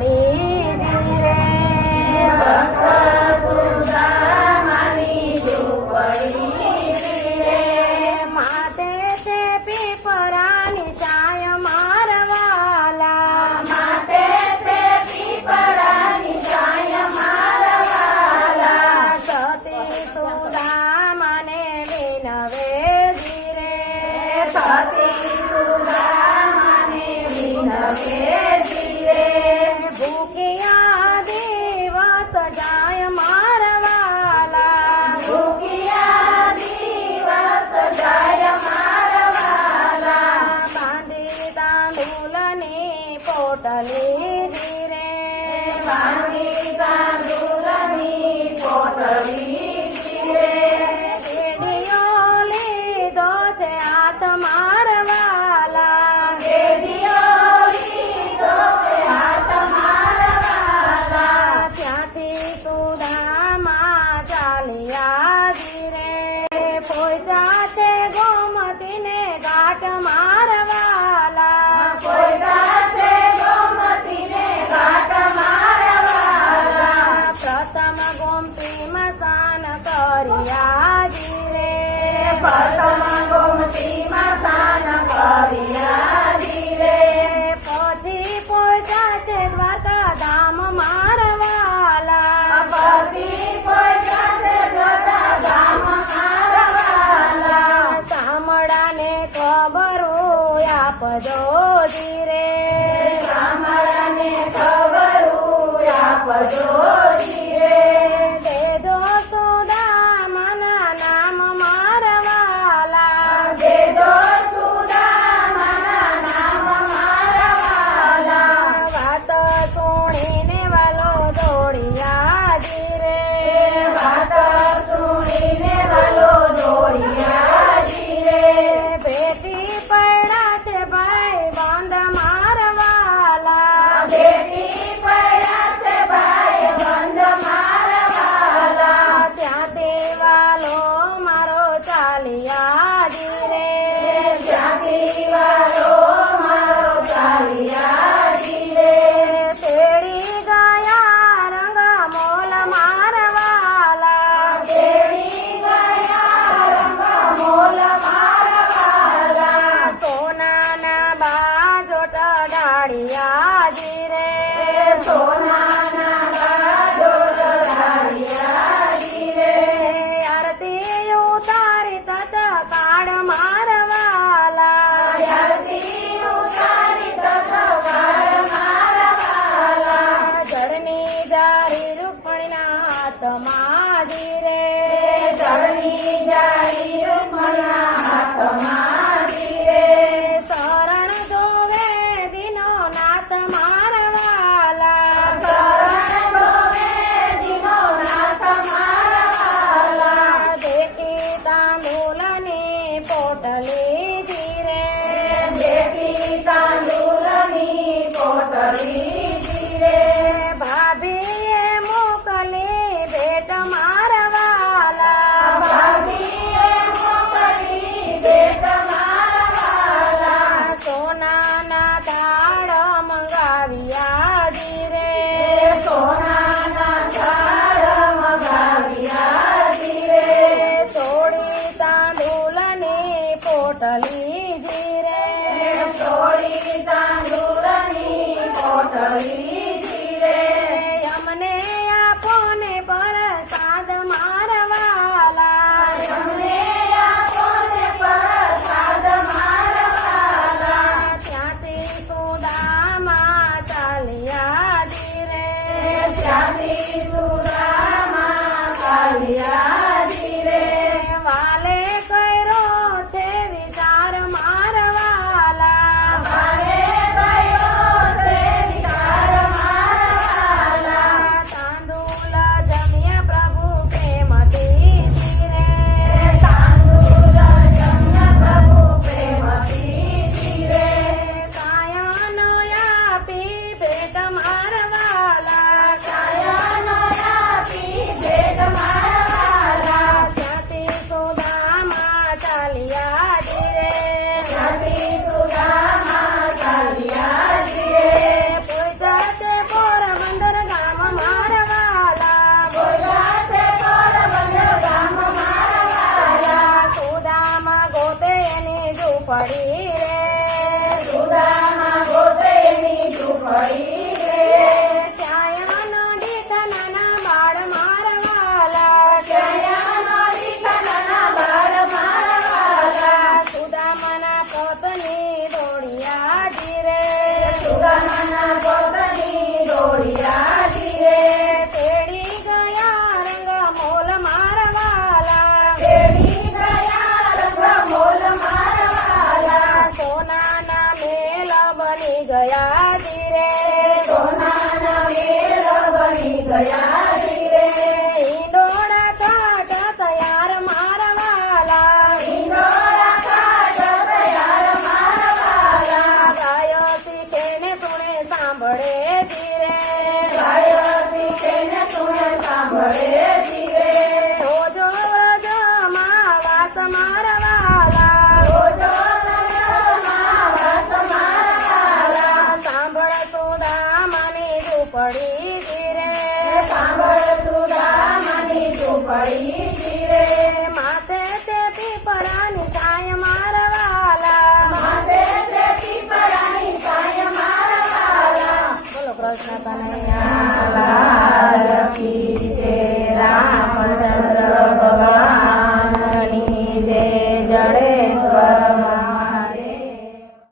ઝૂંપડી રે માતે તે પીપરાની છાય મારવાલા સતી સુદામાને વિનવે ધીરે ભૂખ્યા દિવસ જાય મારવાલા બાંધી તાંદુલની પોટલી ધીરે રેડિયો લીધો છે હાથ મારવાલા ત્યાંથી સુદામા ચાલ્યા ધીરે પહોંચ્યા છે ગોમતીને ઘાટ મારવાલા પ્રથમ ગોમતીમાં સ્નાન કર્યા ધીરે પછી પહોંચ્યા છે દ્વારકા ધામ મારવાલા શામળાને ખબરો આપજો ધીરે દેજો સુદામાના નામ મારવાલા વાત સુણીને વાલો દોડિયા ધીરે બેટી પડ્યા છે ભાઈ બંધ મારવાલા બની ગયા ધીરે સોનાના મહેલ બની ગયા ધીરે ઈંડોળા કાટ તૈયાર મારવાલા ઈંડોળા કાઢ તૈયાર મારવાલા ગાયો શીખે ને સુણે સાંભળે ધીરે ગાયો શીખે ને સુણે સાંભળે ધીરે જોજો વ્રજમાં વાત મારવાલા રોજો નગરમાં વાસ મારવાલા સાંભળ સુદામાની ઝૂંપડી ધીરે સાંભળ સુદામાની ઝૂંપડી ધીરે માથે તે પીપળાની છાય મારવાલા માથે તે પીપળાની છાય મારવાલા બોલો કૃષ્ણ કનૈયા